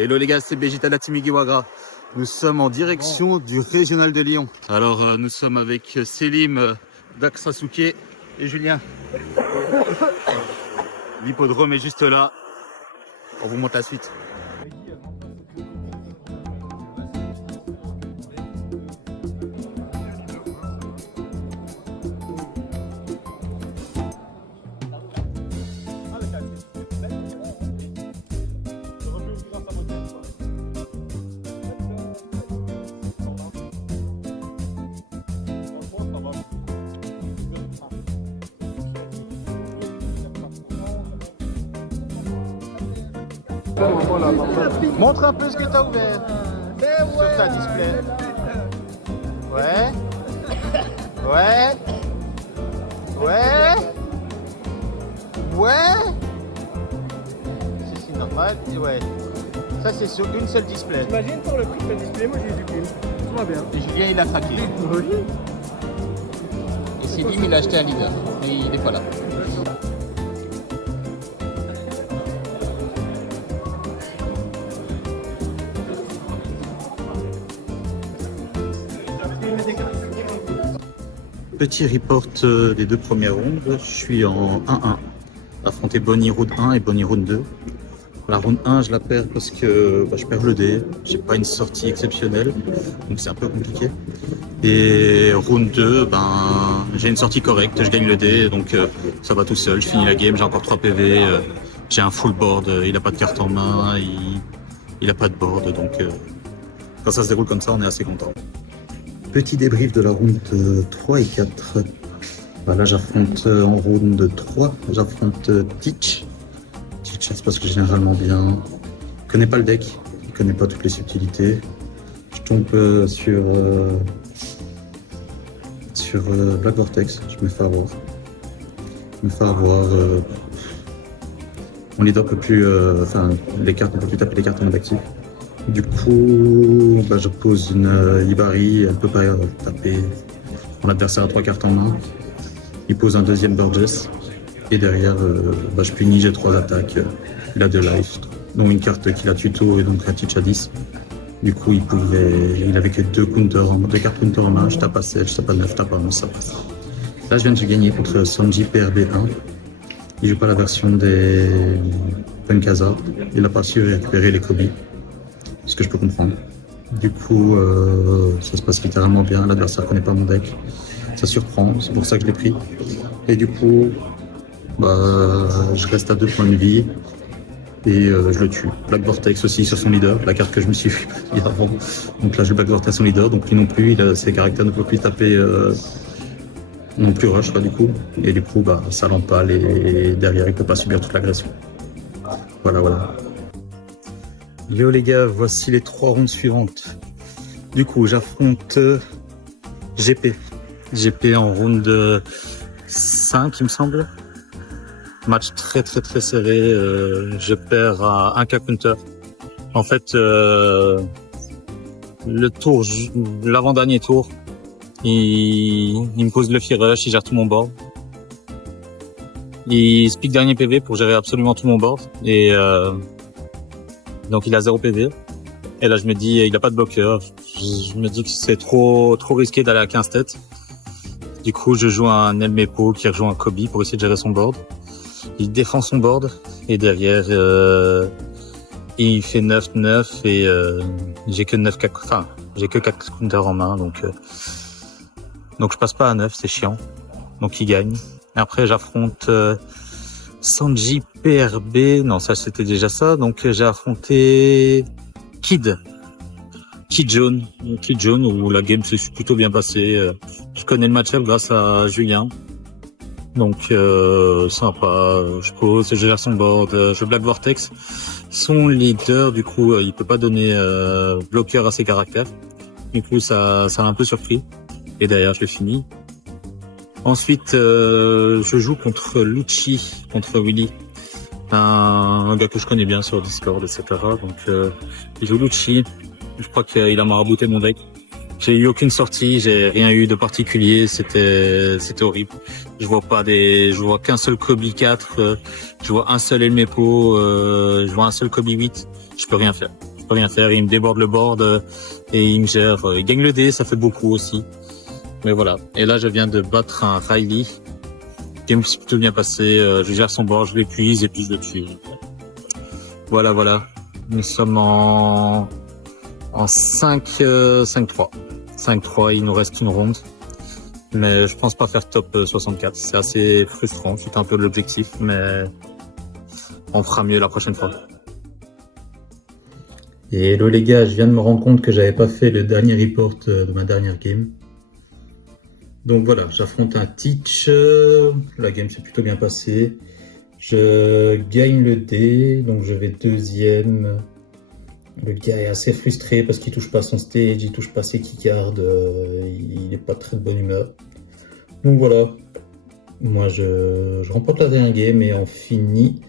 Hello les gars, c'est Begita de la Team Igiwaga. Nous sommes en direction du régional de Lyon. Alors nous sommes avec Selim, Dax Sasuke et Julien. L'hippodrome est juste là. On vous montre la suite. Montre un peu ce que tu as ouvert sur ta display. Ouais. Ouais. Ouais. Ouais. C'est normal. Et ouais. Ça c'est sur une seule display. Imagine pour le prix de display, moi j'ai du film. Tout va bien. Et Julien il a craqué. Oui. Et Selim il a acheté un leader. Et il n'est pas là. Petit report des deux premières rondes. Je suis en 1-1. Affronter Bonnie Round 1 et Bonnie Round 2. La round 1, je la perds parce que je perds le dé. J'ai pas une sortie exceptionnelle. Donc c'est un peu compliqué. Et round 2, j'ai une sortie correcte. Je gagne le dé. Donc ça va tout seul. Je finis la game. J'ai encore 3 PV. J'ai un full board. Il a pas de carte en main. Il a pas de board. Donc quand ça se déroule comme ça, on est assez content. Petit débrief de la round 3 et 4. Là j'affronte en round 3, j'affronte Teach. Teach ça se passe généralement bien. Il connaît pas le deck, il connaît pas toutes les subtilités. Je tombe sur Black Vortex, je me fais avoir. Mon leader peut plus, les cartes ne peuvent plus taper les cartes en mode actif. Du coup, je pose une Ibari, elle ne peut pas taper. Mon adversaire a 3 cartes en main. Il pose un deuxième Burgess. Et derrière, je punis, j'ai 3 attaques. Il a 2 life, dont une carte qu'il a tuto et donc la Teach à 10. Du coup, il avait que 2 cartes counter en main. Je tape à 7, je tape à 9, je tape à 11, ça passe. Là, je viens de gagner contre Sanji PRB1. Il joue pas la version des Punk Hazard. Il n'a pas su récupérer les Kobe. Ce que je peux comprendre. Du coup, ça se passe littéralement bien. L'adversaire connaît pas mon deck. Ça surprend, c'est pour ça que je l'ai pris. Et du coup, je reste à 2 points de vie et je le tue. Black Vortex aussi sur son leader, la carte que je me suis fait avant. Donc là, je Black Vortex son leader, donc lui non plus, ses caractères ne peuvent plus taper non plus rush du coup. Et du coup, ça l'empale et derrière, il peut pas subir toute l'agression. Voilà. Yo les gars, voici les 3 rondes suivantes. Du coup, j'affronte GP. GP en round 5, il me semble. Match très serré. Je perds à 1K counter. En fait, l'avant-dernier tour, il me pose le free rush, il gère tout mon board. Il speak dernier PV pour gérer absolument tout mon board. Et donc il a 0 PV. Et là je me dis, il a pas de bloqueur. Je me dis que c'est trop risqué d'aller à 15 têtes. Du coup je joue un Elmepo qui rejoint un Kobe pour essayer de gérer son board. Il défend son board et derrière il fait 9-9 et j'ai que 4 counters en main donc je passe pas à 9, c'est chiant. Donc il gagne. Et après j'affronte Sanji PRB, non ça c'était déjà ça, donc j'ai affronté Kid Jaune où la game s'est plutôt bien passée. Je connais le match-up grâce à Julien, donc sympa, je pose, je gère son board, je Black Vortex. Son leader du coup il peut pas donner bloqueur à ses caractères, du coup ça m'a un peu surpris et derrière je le finis. Ensuite, je joue contre Lucci, contre Willy, un gars que je connais bien sur Discord, etc. Donc, il joue Lucci. Je crois qu'il a marabouté mon deck. J'ai eu aucune sortie, j'ai rien eu de particulier, c'était horrible. Je vois qu'un seul Kobe 4, je vois un seul Elmepo, je vois un seul Kobe 8. Je peux rien faire. peux rien faire. Il me déborde le board et il me gère. Il gagne le dé, ça fait beaucoup aussi. Mais voilà. Et là, je viens de battre un Riley. Game s'est plutôt bien passé. Je gère son board, je l'épuise et puis je le tue. Voilà, voilà. Nous sommes en 5-3. 5-3, il nous reste une ronde. Mais je pense pas faire top 64. C'est assez frustrant. C'était un peu l'objectif, mais on fera mieux la prochaine fois. Et hello les gars, je viens de me rendre compte que j'avais pas fait le dernier report de ma dernière game. Donc voilà, j'affronte un Teach. La game s'est plutôt bien passée. Je gagne le dé, donc je vais deuxième. Le gars est assez frustré parce qu'il touche pas son stage, il touche pas ses keycards, il est pas très de bonne humeur. Donc voilà, moi je remporte la dernière game et on finit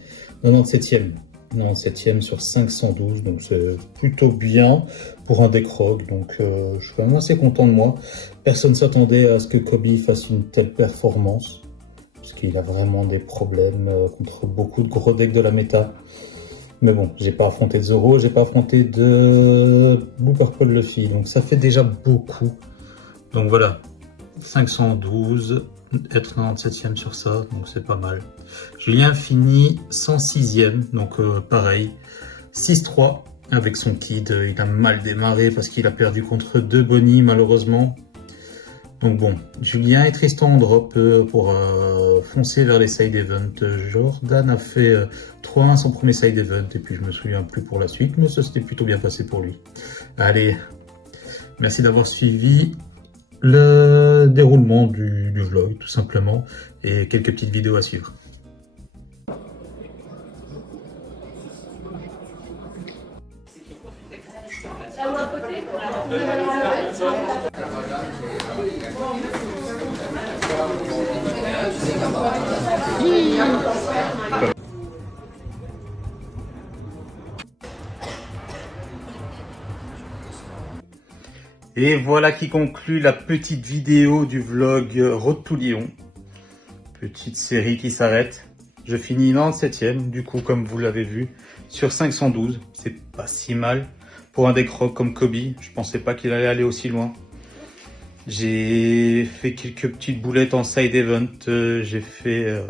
97e. 97e sur 512, donc c'est plutôt bien pour un deck rogue, donc je suis quand même assez content de moi. Personne ne s'attendait à ce que Kobe fasse une telle performance, parce qu'il a vraiment des problèmes contre beaucoup de gros decks de la méta. Mais bon, j'ai pas affronté de Zoro, j'ai pas affronté de Blue Purple Luffy, donc ça fait déjà beaucoup. Donc voilà, 512, être 97e sur ça, donc c'est pas mal. Julien finit 106e, donc pareil, 6-3 avec son kid. Il a mal démarré parce qu'il a perdu contre 2 Bonnie malheureusement. Donc bon, Julien et Tristan en drop pour foncer vers les side events. Jordan a fait 3-1 son premier side event et puis je me souviens plus pour la suite, mais ça s'était plutôt bien passé pour lui. Allez, merci d'avoir suivi le déroulement du vlog tout simplement et quelques petites vidéos à suivre. Et voilà qui conclut la petite vidéo du vlog Road to Lyon. Petite série qui s'arrête. Je finis 97e, du coup, comme vous l'avez vu, sur 512. C'est pas si mal pour un deck rock comme Kobe. Je pensais pas qu'il allait aller aussi loin. J'ai fait quelques petites boulettes en side event. J'ai fait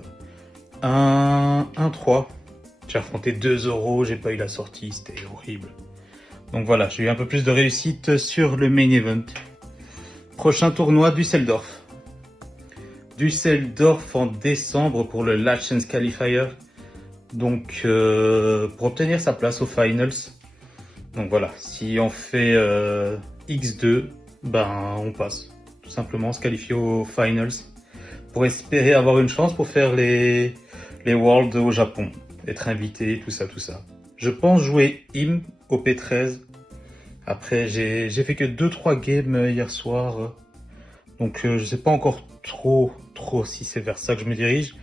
1-3. J'ai affronté 2 Zoro, j'ai pas eu la sortie, c'était horrible. Donc voilà, j'ai eu un peu plus de réussite sur le main event. Prochain tournoi, Düsseldorf. Düsseldorf en décembre pour le Legends Qualifier. Donc pour obtenir sa place aux finals. Donc voilà, si on fait X2, ben on passe. Tout simplement se qualifier aux finals. Pour espérer avoir une chance pour faire les Worlds au Japon. Être invité, tout ça, tout ça. Je pense jouer IM au P13. Après, j'ai fait que 2-3 games hier soir. Donc, je sais pas encore trop si c'est vers ça que je me dirige.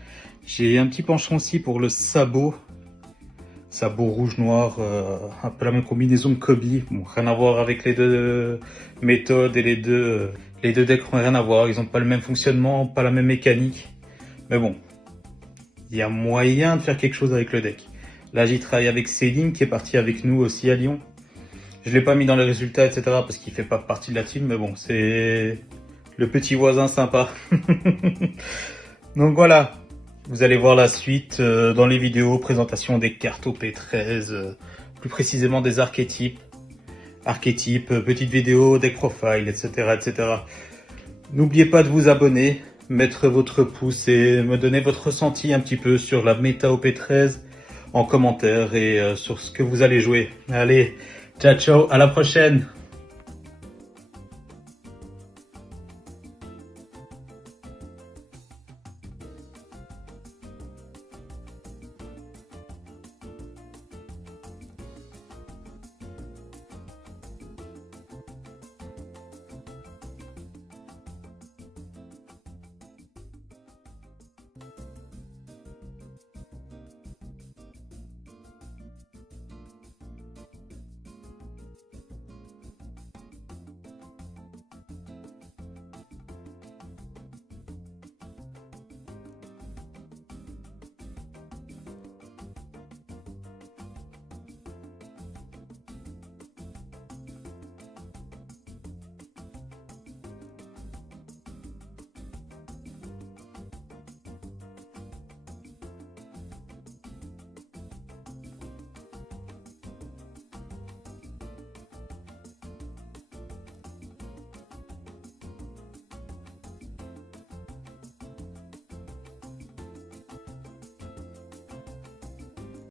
J'ai un petit penchant aussi pour le sabot. Sabot rouge-noir, un peu la même combinaison que Kobe. Bon, rien à voir avec les deux méthodes et les deux decks n'ont rien à voir. Ils n'ont pas le même fonctionnement, pas la même mécanique. Mais bon, il y a moyen de faire quelque chose avec le deck. Là, j'y travaille avec Céline qui est parti avec nous aussi à Lyon. Je l'ai pas mis dans les résultats, etc. parce qu'il fait pas partie de la team, mais bon, c'est le petit voisin sympa. Donc voilà, vous allez voir la suite dans les vidéos, présentation des cartes au P13, plus précisément des archétypes, petite vidéo, deck profile, etc. etc. N'oubliez pas de vous abonner, mettre votre pouce et me donner votre ressenti un petit peu sur la méta au P13 en commentaire et sur ce que vous allez jouer. Allez, ciao ciao, à la prochaine!